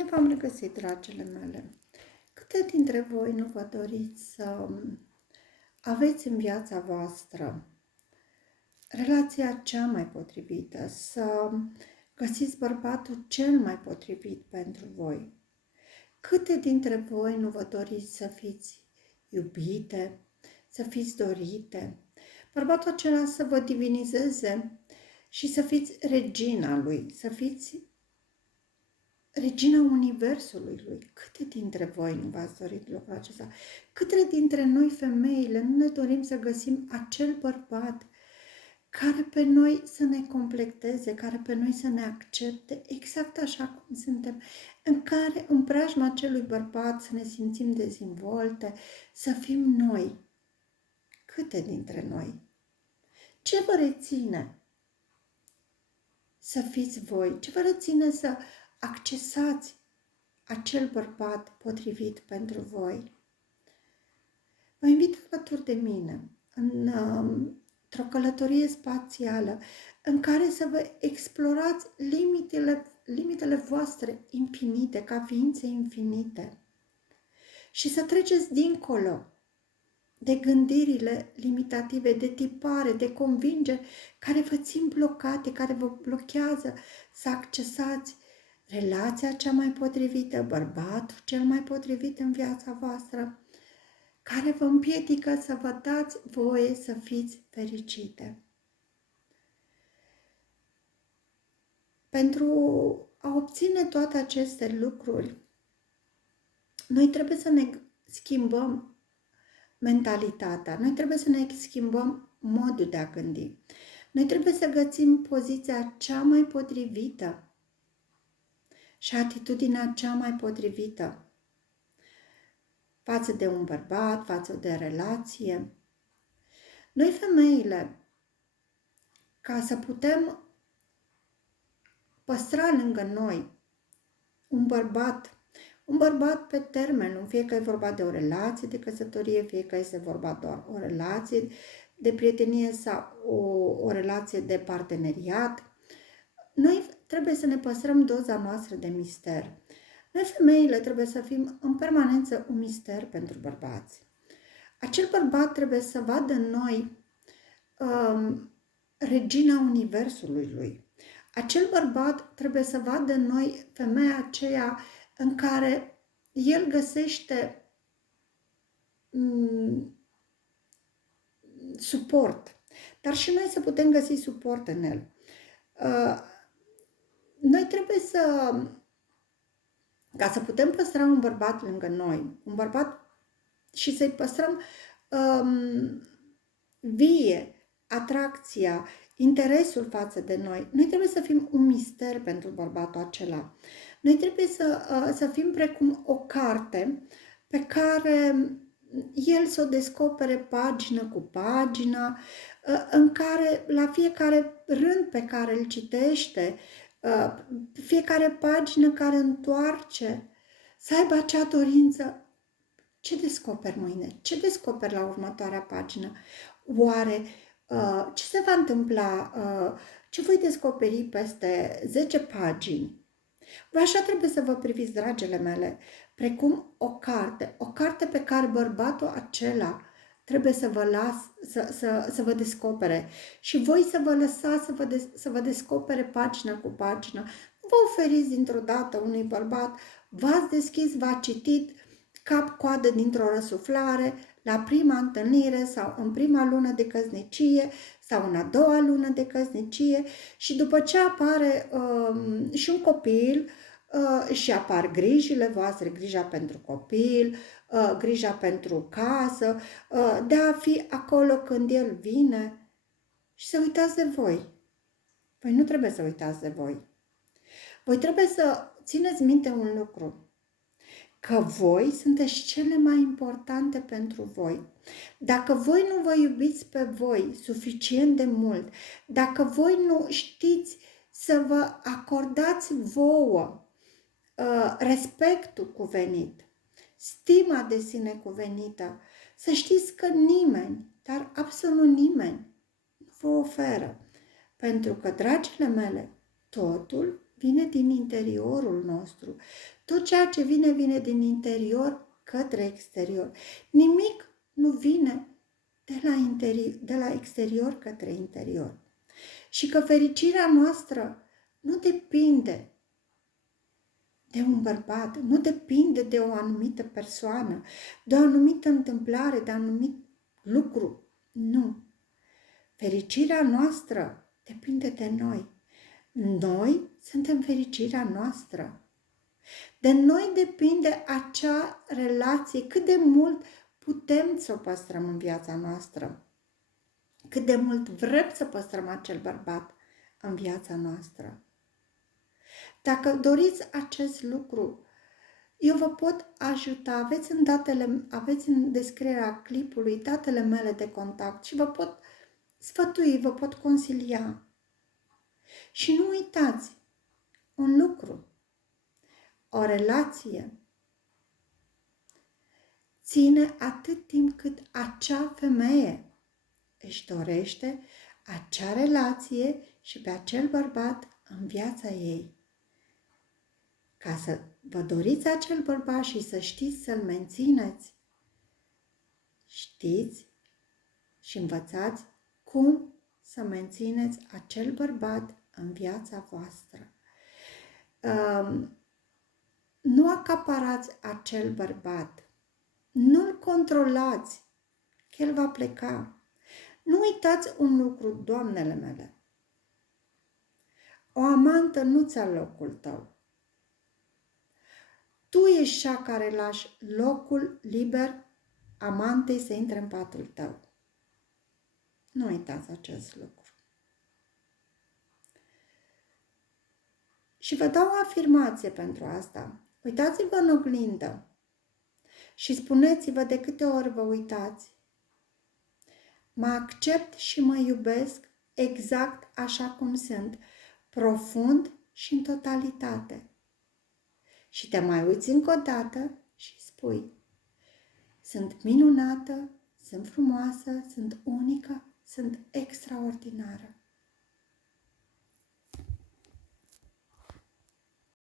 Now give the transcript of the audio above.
Bine v-am regăsit, dragile mele! Câte dintre voi nu vă doriți să aveți în viața voastră relația cea mai potrivită, să găsiți bărbatul cel mai potrivit pentru voi? Câte dintre voi nu vă doriți să fiți iubite, să fiți dorite, bărbatul acela să vă divinizeze și să fiți regina lui, să fiți regina universului lui? Câte dintre voi nu v-ați dorit lucrul acesta? Câte dintre noi, femeile, nu ne dorim să găsim acel bărbat care pe noi să ne completeze, care pe noi să ne accepte exact așa cum suntem, în care în preajma acelui bărbat să ne simțim dezvolte, să fim noi? Câte dintre noi? Ce vă reține să fiți voi? Ce vă reține să accesați acel bărbat potrivit pentru voi? Vă invit alături de mine într-o călătorie spațială în care să vă explorați limitele voastre infinite, ca ființe infinite, și să treceți dincolo de gândirile limitative, de tipare, de convingeri care vă țin blocate, care vă blochează să accesați relația cea mai potrivită, bărbatul cel mai potrivit în viața voastră, care vă împiedică să vă dați voie să fiți fericite. Pentru a obține toate aceste lucruri, noi trebuie să ne schimbăm mentalitatea, noi trebuie să ne schimbăm modul de a gândi. Noi trebuie să găsim poziția cea mai potrivită și atitudinea cea mai potrivită față de un bărbat, față de relație. Noi, femeile, ca să putem păstra lângă noi un bărbat pe termen lung, fie că e vorba de o relație de căsătorie, fie că este vorba doar o relație de prietenie sau o relație de parteneriat, noi trebuie să ne păstrăm doza noastră de mister. Noi, femeile, trebuie să fim în permanență un mister pentru bărbați. Acel bărbat trebuie să vadă în noi regina universului lui. Acel bărbat trebuie să vadă în noi femeia aceea în care el găsește suport, dar și noi să putem găsi suport în el. Noi trebuie ca să putem păstra un bărbat lângă noi, un bărbat, și să-i păstrăm vie atracția, interesul față de noi, noi trebuie să fim un mister pentru bărbatul acela. Noi trebuie să fim precum o carte pe care el să o descopere pagină cu pagină, în care la fiecare rând pe care îl citește, fiecare pagină care întoarce, să aibă acea dorință. Ce descoperi mâine? Ce descoperi la următoarea pagină? Oare ce se va întâmpla? Ce voi descoperi peste 10 pagini? Voi așa trebuie să vă priviți, dragile mele, precum o carte pe care bărbatul acela trebuie să vă să vă descopere. Și voi să vă lăsați să vă descopere pagină cu pagină. Nu vă oferiți dintr-o dată unui bărbat, v-ați deschis, v-ați citit cap-coadă dintr-o răsuflare, la prima întâlnire sau în prima lună de căsnicie sau în a doua lună de căsnicie, și după ce apare și un copil și apar grijile voastre, grija pentru copil, grija pentru casă, de a fi acolo când el vine, și să uitați de voi. Voi nu trebuie să uitați de voi. Voi trebuie să țineți minte un lucru, că voi sunteți cele mai importante pentru voi. Dacă voi nu vă iubiți pe voi suficient de mult, dacă voi nu știți să vă acordați vouă respectul cuvenit, stima de sine cuvenită, să știți că nimeni, dar absolut nimeni, nu vă oferă. Pentru că, dragile mele, totul vine din interiorul nostru. Tot ceea ce vine, vine din interior către exterior. Nimic nu vine de la exterior către interior. Și că fericirea noastră nu depinde de un bărbat, nu depinde de o anumită persoană, de o anumită întâmplare, de un anumit lucru. Nu. Fericirea noastră depinde de noi. Noi suntem fericirea noastră. De noi depinde acea relație, cât de mult putem să o păstrăm în viața noastră, cât de mult vrem să păstrăm acel bărbat în viața noastră. Dacă doriți acest lucru, eu vă pot ajuta, aveți în descrierea clipului datele mele de contact și vă pot sfătui, vă pot consilia. Și nu uitați un lucru, o relație ține atât timp cât acea femeie își dorește acea relație și pe acel bărbat în viața ei. Ca să vă doriți acel bărbat și să știți să-l mențineți, știți și învățați cum să mențineți acel bărbat în viața voastră. Nu acaparați acel bărbat, nu-l controlați, că el va pleca. Nu uitați un lucru, doamnele mele, o amantă nu ți-a locul tău. Tu ești cea care lași locul liber amantei să intre în patul tău. Nu uitați acest lucru. Și vă dau o afirmație pentru asta. Uitați-vă în oglindă și spuneți-vă de câte ori vă uitați: mă accept și mă iubesc exact așa cum sunt, profund și în totalitate. Și te mai uiți încă o dată și spui: sunt minunată, sunt frumoasă, sunt unică, sunt extraordinară.